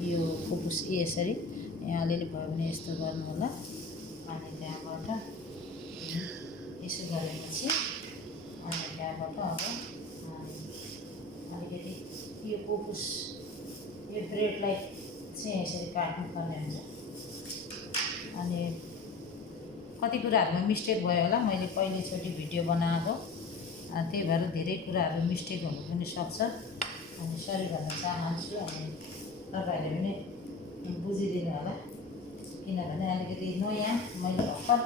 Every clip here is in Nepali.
यो कुपुस यसरी यहाँ अलिअलि भयो भने यस्तो गर्नु होला। अनि त्यहाँबाट यसो गरेपछि अनि त्यहाँबाट अब अलिकति यो कुपुस यो ब्रेडलाई चाहिँ यसरी काट्नुपर्ने हुन्छ। अनि कति कुराहरूमा मिस्टेक भयो होला, मैले पहिलोचोटि भिडियो बनाएको, त्यही भएर धेरै कुराहरू मिस्टेक हुनु पनि सक्छ। अनि सरी भन्न चाहन्छु। अनि तपाईँहरूले पनि बुझिदिनु होला, किनभने अलिकति नयाँ मैले भर्खर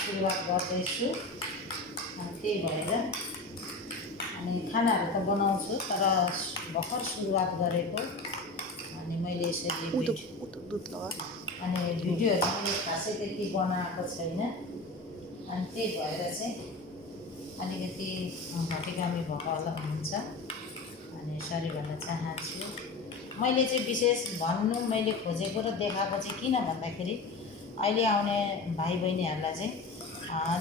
सुरुवात गर्दैछु। अनि त्यही भएर अनि खानाहरू त बनाउँछु तर भर्खर सुरुवात गरेको। अनि मैले यसरी अनि भिडियोहरू मैले खासै त्यति बनाएको छैन। अनि त्यही भएर चाहिँ अलिकति घटिकमी भएको होला हुन्छ। अनि सरी भन्न चाहन्छु। मैले चाहिँ विशेष भन्नु मैले खोजेको र देखाएको चाहिँ किन भन्दाखेरि अहिले आउने भाइ बहिनीहरूलाई चाहिँ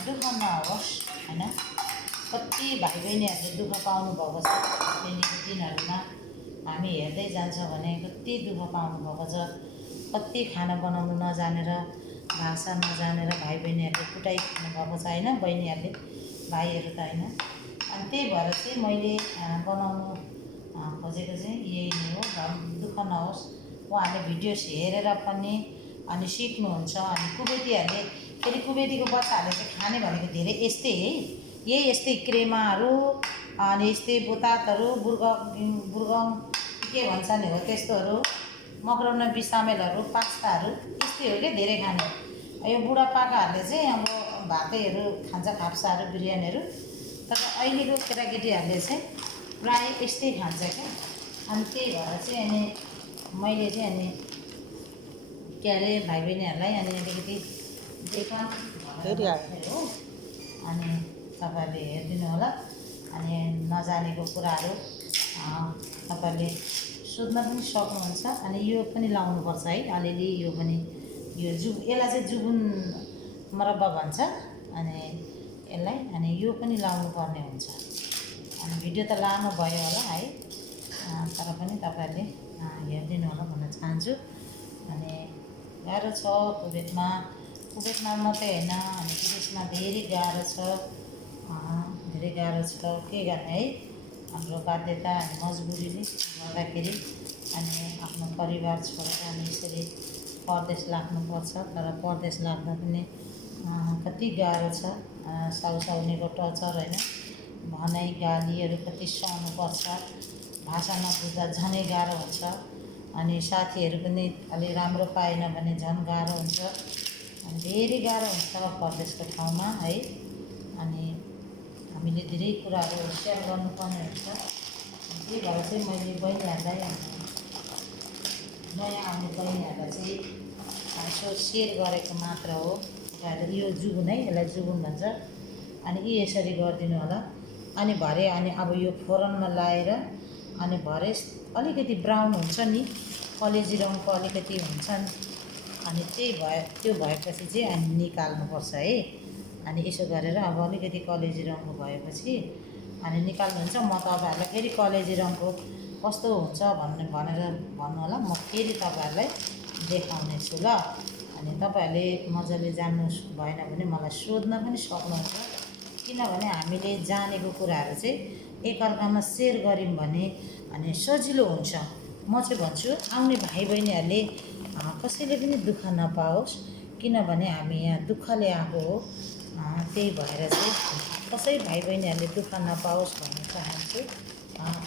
दुःख नहोस् हैन। कति भाइ बहिनीहरूले दुःख पाउनु भएको छ अहिलेको दिनहरूमा, हामी हेर्दै जान्छ भने कति दुःख पाउनु भएको छ। कति खाना बनाउनु नजानेर, भाषा नजानेर भाइ बहिनीहरूले कुटाइ खानु भएको छ हैन, बहिनीहरूले भाइहरू त हैन। अनि त्यही भएर चाहिँ मैले बनाउनु खोजेको चाहिँ यही नै हो। दुःख नहोस्, उहाँहरूले भिडियोस हेरेर पनि अनि सिक्नुहुन्छ। अनि कुबेतीहरूले फेरि कुबेतीको बच्चाहरूले चाहिँ खाने भनेको धेरै यस्तै है, यही यस्तै क्रेमाहरू अनि यस्तै बुतातहरू बुर्गङ के भन्छ नि हो त्यस्तोहरू, मकरौनी बिसामेलहरू, पास्ताहरू यस्तै हो क्या धेरै खाने। यो बुढापाकाहरूले चाहिँ अब भातैहरू खान्छ, खाप्साहरू, बिरयानीहरू। तर अहिलेको केटाकेटीहरूले चाहिँ प्रायः यस्तै खान्छ क्या। अनि त्यही भएर चाहिँ अनि मैले चाहिँ अनि के अरे भाइ बहिनीहरूलाई अनि अलिकति देखा हो। अनि तपाईँहरूले हेरिदिनु होला। अनि नजानेको कुराहरू तपाईँहरूले सोध्न पनि सक्नुहुन्छ। अनि यो पनि लाउनुपर्छ है अलिअलि, यो पनि यो यसलाई चाहिँ जुबुन मरब्बा भन्छ। अनि यसलाई अनि यो पनि लाउनु पर्ने हुन्छ। अनि भिडियो त लामो भयो होला है, तर पनि तपाईँहरूले हेरिदिनु होला भन्न चाहन्छु। अनि गाह्रो छ कुवेतमा मात्रै होइन, अनि विदेशमा धेरै गाह्रो छ, धेरै गाह्रो छ। के गर्ने है, हाम्रो बाध्यता अनि मजबुरीले गर्दाखेरि अनि आफ्नो परिवार छोडेर अनि यसरी परदेश लाग्नुपर्छ। तर परदेश लाग्दा पनि कति गाह्रो छ, साउसाउनेको टर्चर होइन, भनाइ गालीहरू कति सहनुपर्छ। भाषा नबुझ्दा झनै गाह्रो हुन्छ। अनि साथीहरू पनि अलि राम्रो पाएन भने झन् गाह्रो हुन्छ। अनि धेरै गाह्रो हुन्छ परदेशको ठाउँमा है। अनि हामीले धेरै कुराहरू सेयर गर्नुपर्ने हुन्छ। त्यही भएर चाहिँ मैले बहिनीहरूलाई नयाँ आउने बहिनीहरूलाई चाहिँ यसो सेयर गरेको मात्र हो। यो जुबुन है, यसलाई जुबुन भन्छ। अनि यसरी गरिदिनु होला। अनि भरे अनि अब यो फोरनमा लाएर अनि भरे अलिकति ब्राउन हुन्छ नि, कलेजी रङको अलिकति हुन्छ नि। अनि त्यो भएपछि चाहिँ अनि निकाल्नुपर्छ है। अनि यसो गरेर अब अलिकति कलेजी रङको भएपछि अनि निकाल्नुहुन्छ। म तपाईँहरूलाई फेरि कलेजी रङको कस्तो हुन्छ भनेर भन्नु होला। म फेरि तपाईँहरूलाई देखाउने छु ल। अनि तपाईँहरूले मजाले जान्नु भएन भने मलाई सोध्न पनि सक्नुहुन्छ। किनभने हामीले जानेको कुराहरू चाहिँ एकअर्कामा सेयर गऱ्यौँ भने अनि सजिलो हुन्छ। म चाहिँ भन्छु आउने भाइ बहिनीहरूले कसैले पनि दुःख नपाओस्, किनभने हामी यहाँ दुःखले आएको हो। त्यही भएर चाहिँ कसै भाइ बहिनीहरूले दुःख नपाओस् भन्न चाहन्छु।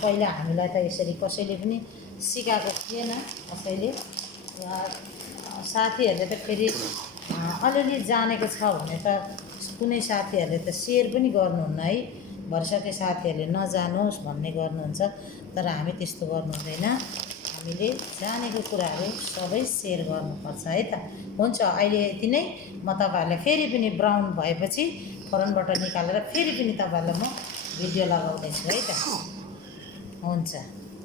पहिला हामीलाई त यसरी कसैले पनि सिकाएको थिएन। कसैले साथीहरूले त फेरि अलिअलि जानेको छ भने त कुनै साथीहरूले त सेयर पनि गर्नुहुन्न है, भरसकै साथीहरूले नजानोस् भन्ने गर्नुहुन्छ। तर हामी त्यस्तो गर्नु हुँदैन। हामीले जानेको कुराहरू सबै सेयर गर्नुपर्छ है त। हुन्छ, अहिले यति नै। म तपाईँहरूलाई फेरि पनि ब्राउन भएपछि फोरनबाट निकालेर फेरि पनि तपाईँहरूलाई म भिडियो लगाउँदैछु है त। हुन्छ।